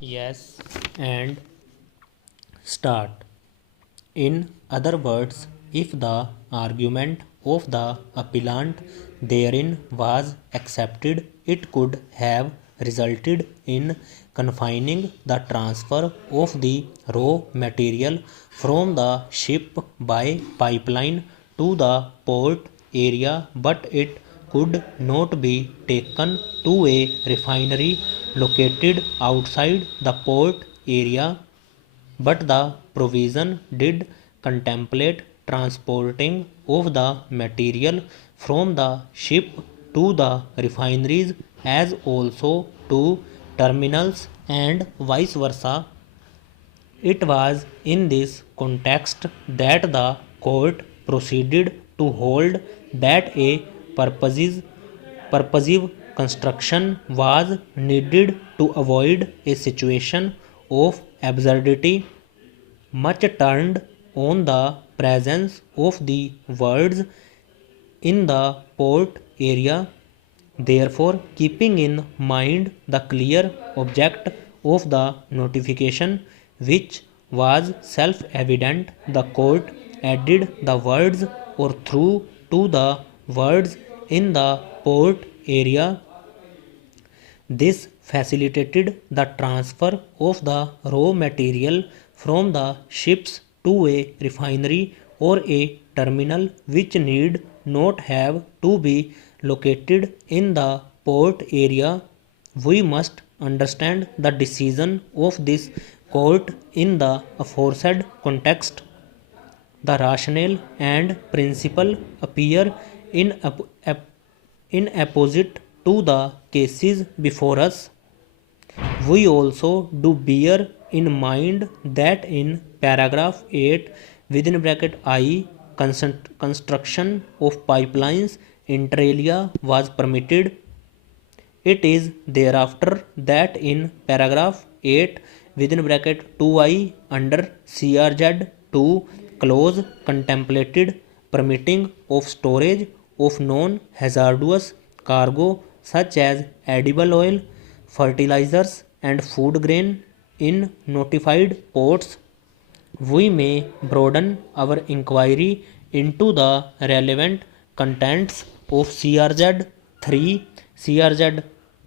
Yes, and start. In other words, if the argument of the appellant therein was accepted, it could have resulted in confining the transfer of the raw material from the ship by pipeline to the port area, but it could not be taken to a refinery located outside the port area, but the provision did contemplate transporting of the material from the ship to the refineries as also to terminals and vice versa. It was in this context that the court proceeded to hold that a purposive construction was needed to avoid a situation of absurdity, much turned on the presence of the words in the port area. Therefore, keeping in mind the clear object of the notification, which was self evident, the court added the words or through to the words in the port area. This facilitated the transfer of the raw material from the ships to a refinery or a terminal, which need not have to be located in the port area. We must understand the decision of this court in the aforesaid context. The rationale and principle appear in, in opposite to the cases before us. We also do bear in mind that in paragraph 8 within bracket I, construction of pipelines inter alia was permitted. It is thereafter that in paragraph 8 within bracket 2I under CRZ 2 clause contemplated permitting of storage of non hazardous cargo such as edible oil, fertilizers, and food grain in notified ports. We may broaden our inquiry into the relevant contents of CRZ 3. CRZ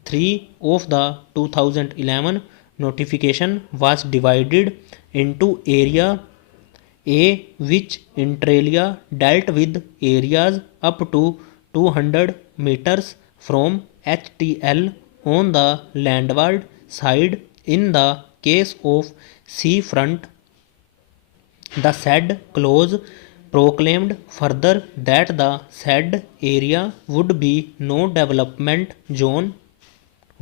3 of the 2011 notification was divided into Area A, which inter alia dealt with areas up to 200 meters from HTL on the landward side. In the case of seafront, the said clause proclaimed further that the said area would be no development zone.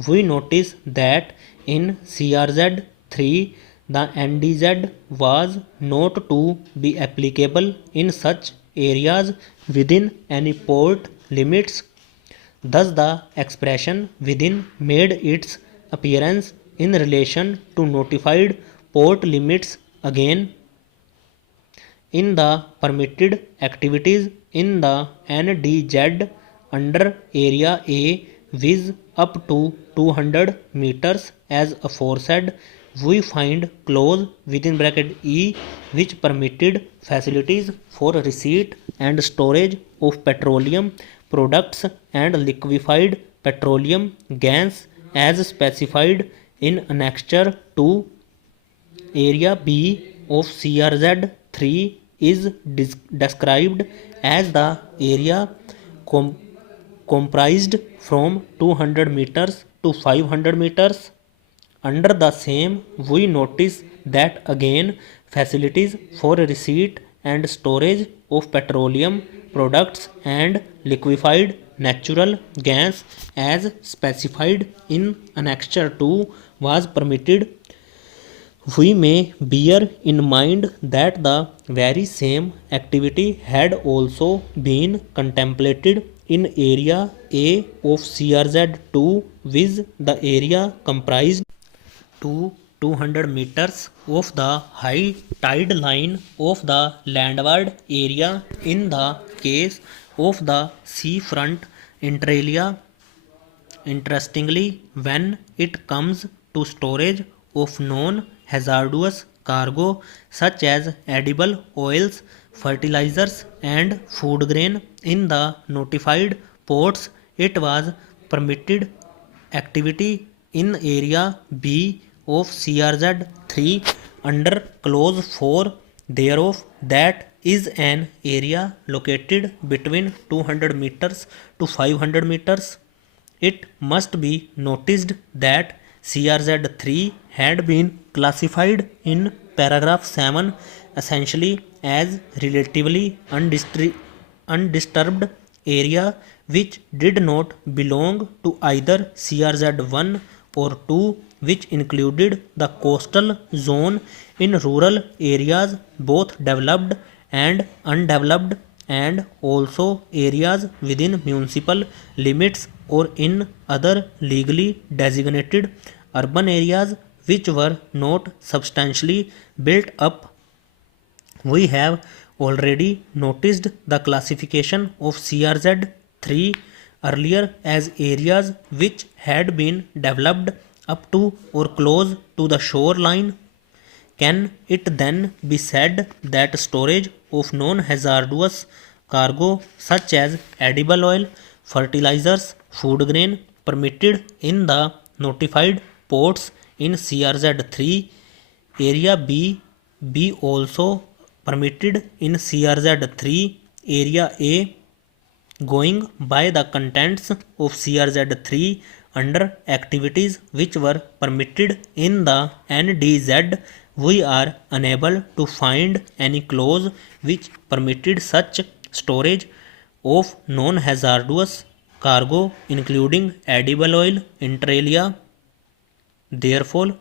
We notice that in CRZ 3 the NDZ was not to be applicable in such areas within any port limits. Thus, the expression within made its appearance in relation to notified port limits again. In the permitted activities in the NDZ under Area A, viz. Up to 200 meters as aforesaid, we find clause within bracket E, which permitted facilities for receipt and storage of petroleum products and liquefied petroleum gas as specified in annexure 2. Area B of CRZ 3 is described as the area comprised from 200 meters to 500 meters. Under the same, we notice that again facilities for receipt and storage of petroleum products and liquefied natural gas as specified in annexure 2 was permitted. We may bear in mind that the very same activity had also been contemplated in Area A of CRZ 2, with the area comprised to 200 meters of the high tide line of the landward area. In the case of the seafront inter alia, interestingly, when it comes to storage of non-hazardous cargo such as edible oils, fertilizers, and food grain in the notified ports. It was permitted activity in Area B of CRZ 3 under Clause 4 thereof, that is an area located between 200 meters to 500 meters. It must be noticed that CRZ 3 had been classified in paragraph 7 essentially as relatively undisturbed area which did not belong to either CRZ 1 or 2, which included the coastal zone in rural areas, both developed and undeveloped, and also areas within municipal limits or in other legally designated urban areas which were not substantially built up. We have already noticed the classification of CRZ 3 earlier as areas which had been developed up to or close to the shoreline. Can it then be said that storage of non-hazardous cargo such as edible oil, fertilizers, food grain permitted in the notified ports in CRZ 3 Area B be also permitted in CRZ 3 Area A? Going by the contents of CRZ 3 under activities which were permitted in the NDZ, we are unable to find any clause which permitted such storage of non-hazardous cargo including edible oil inter alia. Therefore,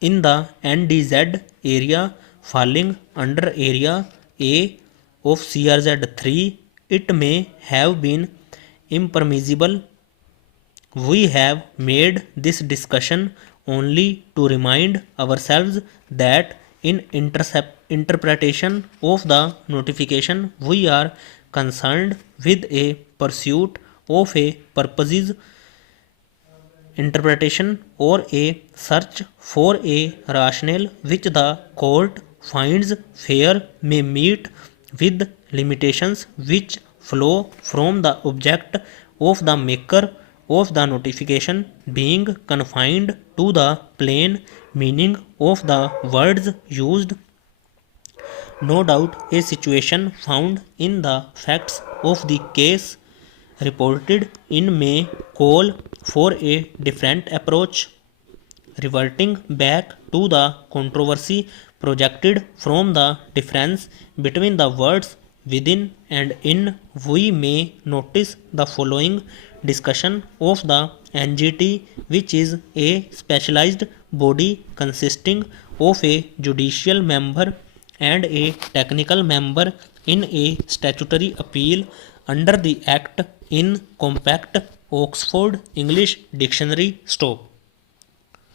in the NDZ area falling under area A of CRZ 3, it may have been impermissible. We have made this discussion only to remind ourselves that in interpretation of the notification we are concerned with a pursuit of a purposes interpretation or a search for a rationale which the court finds fair may meet with limitations which flow from the object of the maker of the notification being confined to the plain meaning of the words used. No doubt a situation found in the facts of the case reported in may call for a different approach. Reverting back to the controversy projected from the difference between the words within and in, we may notice the following discussion of the NGT, which is a specialized body consisting of a judicial member and a technical member in a statutory appeal under the Act in Compact Oxford English Dictionary. Stop.